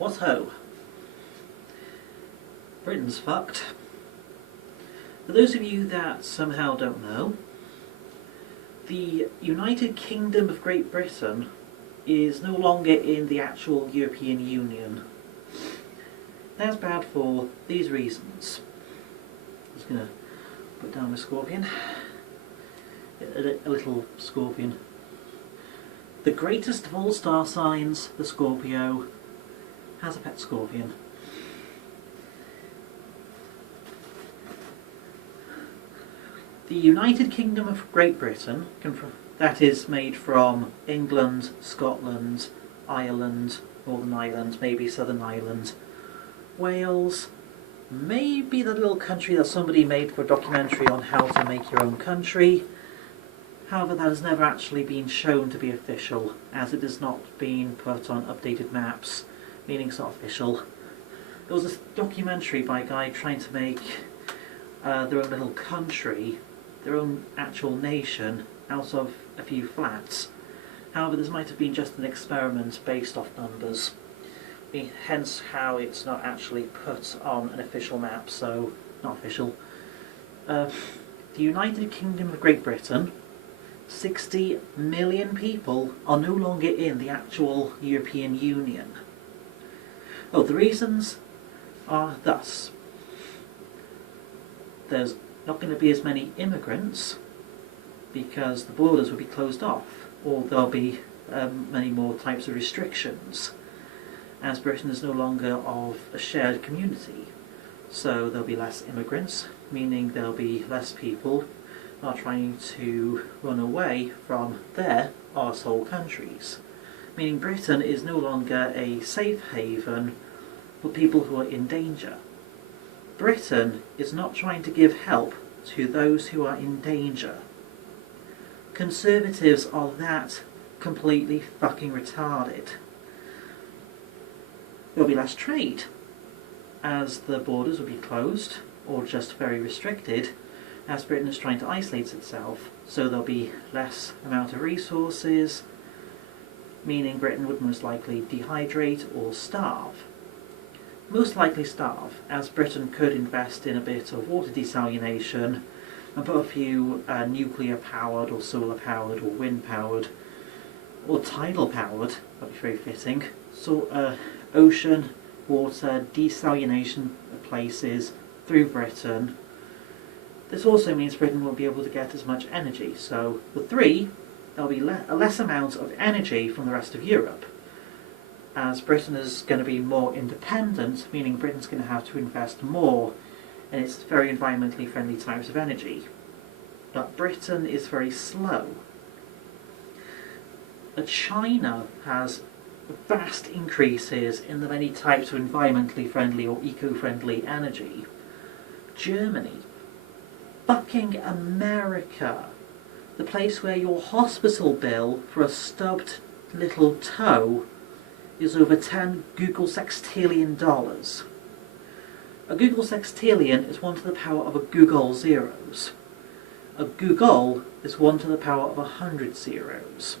What ho? Britain's fucked. For those of you that somehow don't know, the United Kingdom of Great Britain is no longer in the actual European Union. That's bad for these reasons. I'm just going to put down my scorpion. A little scorpion. The greatest of all star signs, the Scorpio, has a pet scorpion. The United Kingdom of Great Britain, that is made from England, Scotland, Ireland, Northern Ireland, maybe Southern Ireland, Wales, maybe the little country that somebody made for a documentary on how to make your own country. However, that has never actually been shown to be official, as it has not been put on updated maps, meaning it's not official. There was a documentary by a guy trying to make their own little country, their own actual nation, out of a few flats. However, this might have been just an experiment based off numbers, hence how it's not actually put on an official map, so not official. The United Kingdom of Great Britain, 60 million people are no longer in the actual European Union. Oh, the reasons are thus. There's not going to be as many immigrants because the borders will be closed off, or there'll be many more types of restrictions, as Britain is no longer of a shared community. So there'll be less immigrants, meaning there'll be less people are trying to run away from their arsehole countries, meaning Britain is no longer a safe haven for people who are in danger. Britain is not trying to give help to those who are in danger. Conservatives are that completely fucking retarded. There'll be less trade, as the borders will be closed, or just very restricted, as Britain is trying to isolate itself, so there'll be less amount of resources, meaning Britain would most likely dehydrate or starve. Most likely starve, as Britain could invest in a bit of water desalination and put a few nuclear-powered or solar-powered or wind-powered or tidal-powered, that'd be very fitting, so ocean, water, desalination places through Britain. This also means Britain won't be able to get as much energy, so for three, there'll be a less amount of energy from the rest of Europe, as Britain is going to be more independent, meaning Britain's going to have to invest more in its very environmentally friendly types of energy. But Britain is very slow. China has vast increases in the many types of environmentally friendly or eco-friendly energy. Germany, fucking America, the place where your hospital bill for a stubbed little toe is over 10 Google sextillion dollars. A Google sextillion is 1 to the power of a Google zeros. A Google is 1 to the power of 100 zeros.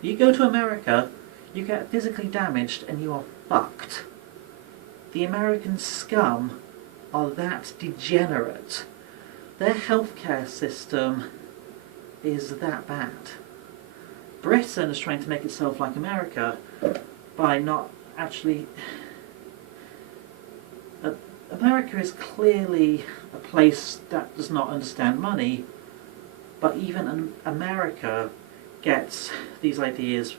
You go to America, you get physically damaged and you are fucked. The American scum are that degenerate. Their healthcare system is that bad. Britain is trying to make itself like America by not actually... America is clearly a place that does not understand money, but even America gets these ideas,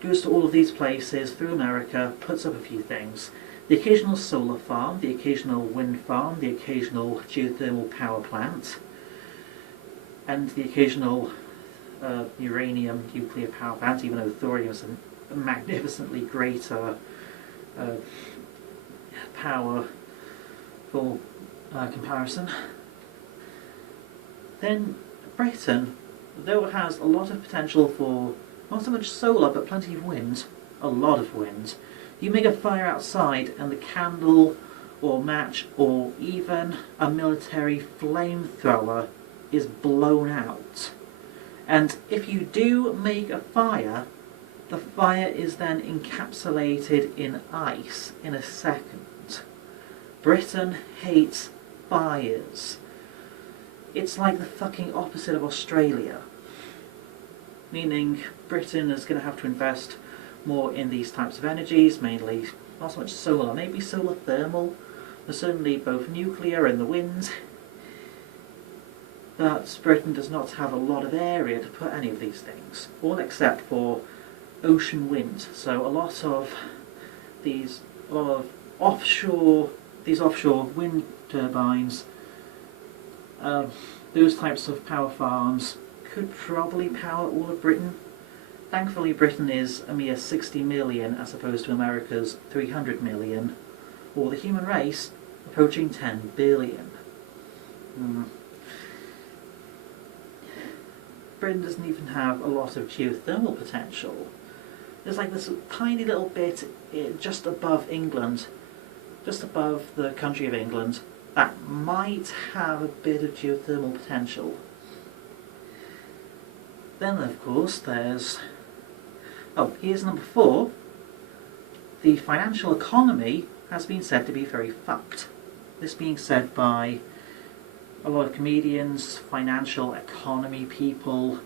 goes to all of these places through America, puts up a few things. The occasional solar farm, the occasional wind farm, the occasional geothermal power plant, and the occasional uranium nuclear power plant, even though thorium is a magnificently greater power for comparison. Then Britain, though it has a lot of potential for not so much solar but plenty of wind, a lot of wind, you make a fire outside and the candle or match or even a military flamethrower is blown out. And if you do make a fire, The fire is then encapsulated in ice in a second. Britain hates fires. It's like the fucking opposite of Australia. Meaning Britain is going to have to invest more in these types of energies, mainly not so much solar, maybe solar thermal. There's certainly both nuclear and the wind. But Britain does not have a lot of area to put any of these things, all except for ocean wind. So a lot of offshore wind turbines, those types of power farms could probably power all of Britain. Thankfully Britain is a mere 60 million as opposed to America's 300 million, or the human race approaching 10 billion. Britain doesn't even have a lot of geothermal potential. There's like this tiny little bit just above England, just above the country of England, that might have a bit of geothermal potential. Then of course there's... oh, here's number 4. The financial economy has been said to be very fucked. This being said by a lot of comedians, financial economy people.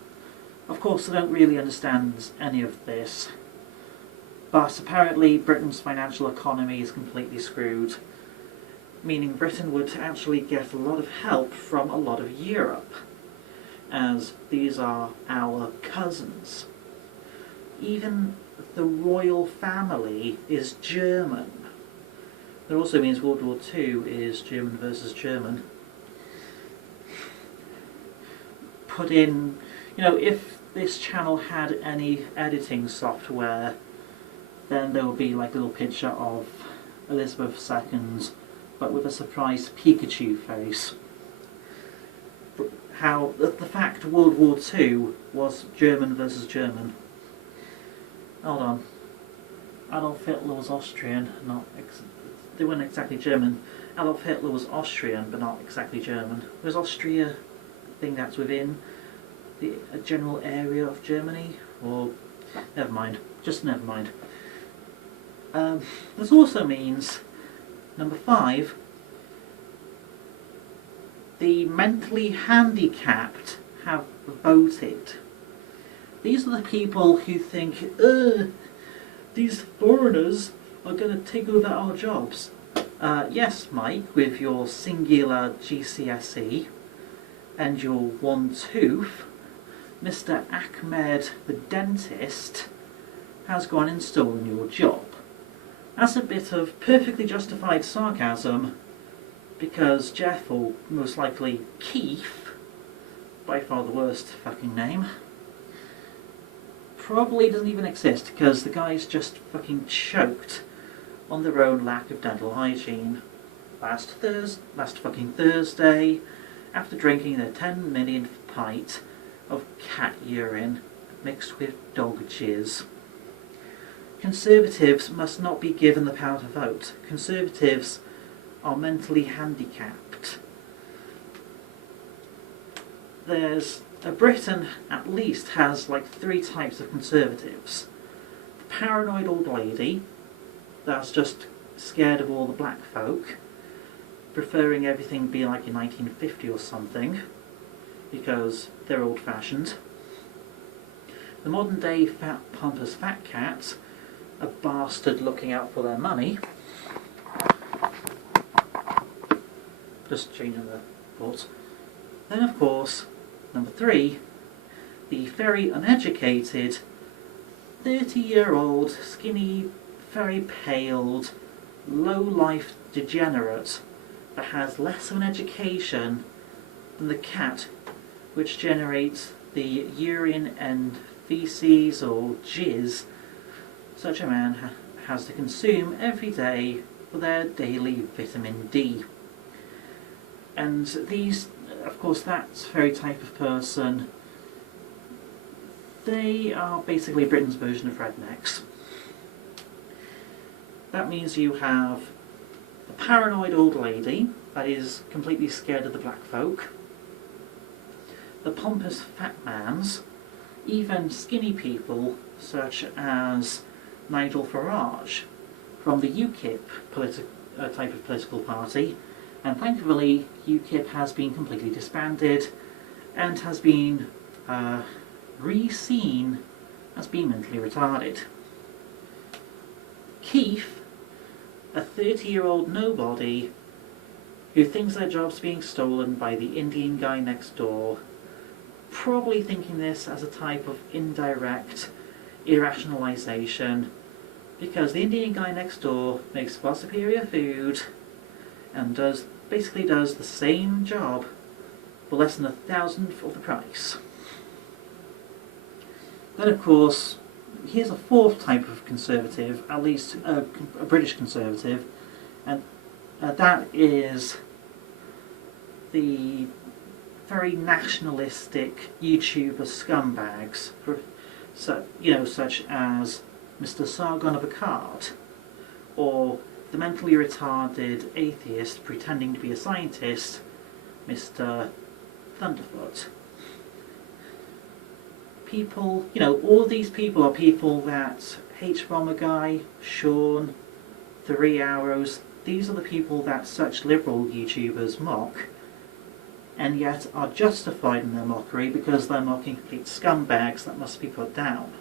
Of course, they don't really understand any of this. But apparently Britain's financial economy is completely screwed. Meaning Britain would actually get a lot of help from a lot of Europe, as these are our cousins. Even the royal family is German. That also means World War II is German versus German. Put in, if this channel had any editing software, then there would be like a little picture of Elizabeth II, but with a surprised Pikachu face. How the fact World War II was German versus German. Hold on. Adolf Hitler was Austrian, they weren't exactly German. Adolf Hitler was Austrian, but not exactly German. Was Austria a thing that's within a general area of Germany? Or, never mind. Just never mind. This also means, number 5, the mentally handicapped have voted. These are the people who think, these foreigners are going to take over our jobs. Yes, Mike, with your singular GCSE and your one tooth, Mr. Ahmed the dentist has gone and stolen your job. That's a bit of perfectly justified sarcasm, because Jeff, or most likely Keith, by far the worst fucking name, probably doesn't even exist, because the guy's just fucking choked on their own lack of dental hygiene. Last fucking Thursday, after drinking their 10 millionth pint of cat urine mixed with dog jizz. Conservatives must not be given the power to vote. Conservatives are mentally handicapped. Britain at least has like 3 types of conservatives. The paranoid old lady that's just scared of all the black folk, preferring everything be like in 1950 or something, because they're old-fashioned. The modern day fat pompous fat cat, a bastard looking out for their money. Just changing the thoughts. Then of course, number 3, the very uneducated, 30-year-old, skinny, very paled, low-life degenerate that has less of an education than the cat which generates the urine and feces or jizz such a man has to consume every day for their daily vitamin D. And these, of course, that very type of person, they are basically Britain's version of rednecks. That means you have the paranoid old lady that is completely scared of the black folk, the pompous fat mans even skinny people such as Nigel Farage from the UKIP type of political party, and thankfully UKIP has been completely disbanded and has been re-seen as being mentally retarded. Keith, a 30-year-old nobody who thinks their job's being stolen by the Indian guy next door, probably thinking this as a type of indirect irrationalization, because the Indian guy next door makes far superior food and basically does the same job for less than 1,000th of the price. Then of course, here's a fourth type of conservative, at least a British conservative, and that is the very nationalistic YouTuber scumbags, such as Mr. Sargon of Akkad, or the mentally retarded atheist pretending to be a scientist, Mr. Thunderfoot. People, all of these people are people that H-Bomber Guy, Sean, 3 Arrows, these are the people that such liberal YouTubers mock, and yet are justified in their mockery because they're mocking complete scumbags that must be put down.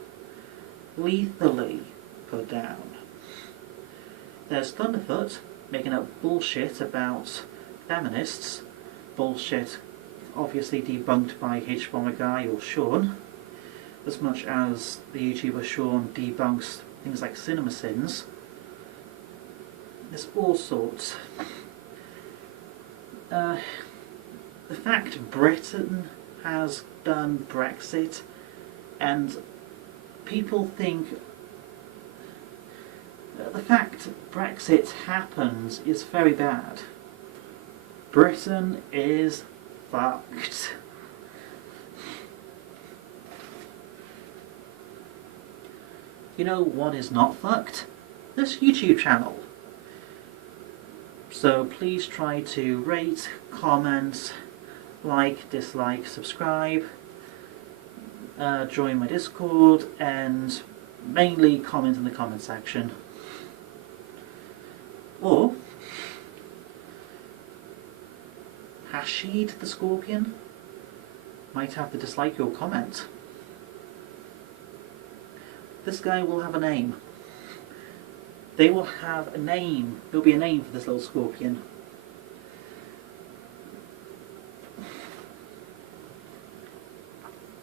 Lethally put down. There's Thunderfoot making up bullshit about feminists, bullshit obviously debunked by H-Bomber Guy or Sean, as much as the YouTuber Sean debunks things like cinema sins. There's all sorts. The fact Britain has done Brexit, and people think the fact Brexit happens is very bad. Britain is fucked. You know what is not fucked? This YouTube channel. So please try to rate, comment, like, dislike, subscribe, join my Discord, and mainly comment in the comment section. Or Hashid the Scorpion might have to dislike your comment. This guy will have a name. They will have a name. There'll be a name for this little scorpion.